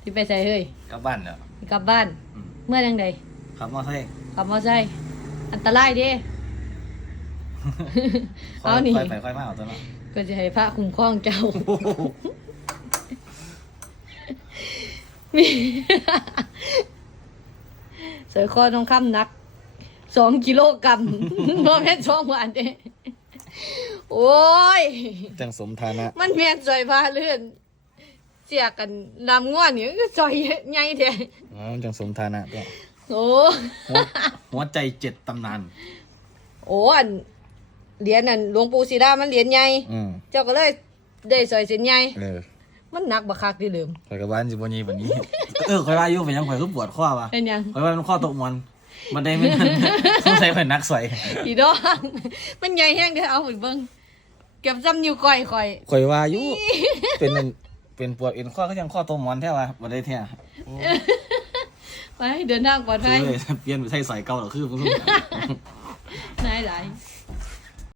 ที่ไปใส่เฮ้ยกลับบ้านเนาะสิกลับบ้าน อืมเมื่อยังไดขับมอเตอร์ไซค์ขับมอไซค์อันตรายเด้ ค่อยเอานี่ ค่อยไปค่อยมาเอาตัวเนาะก็จะให้พระคุ้มครองเจ้ามีเสือคอทองคำหนักสองกิโลกรัมบ่แม่นสองวันเด้โอ้ย จังสมฐานะ มันแม่นซอยพาเลื่อน เสียกันนำง่วนนี่ก็ซอยใหญ่แท้อ๋อจังสมฐานะก็โอ้หัวหัวใจเจ็ดตำนานโอ้อันเหรียญนั่นหลวงปู่ศรีดามันเหรียญใหญ่อืมเจ้าก็เลยได้ซอยเส้นใหญ่เออมันหนักบักคักที่เดิมข่อยกับบ้านสิบ่ยีบันนี้ เออข่อยว่าอยู่เป็นหยังข่อยคือปวดข้อว่ะเป็นหยังข่อยว่ามันข้อตกมันมันได้ไม่ทันสงสัยข่อยนักสวยอีดอกมันใหญ่แห้งเด้อเอาไปเบิ่งเก็บซ้ำนิ้วก้อยข่อย ข่อยว่าอยู่เป็นอัน เป็นปวดเอ็นข้อก็ยังข้อตกมันแท้ว่ะบ่ได้แท้ไปเดินทางปลอดภัย เลยเปลี่ยนไปใส่สอยเก่าหรอคือคุณนายหลาย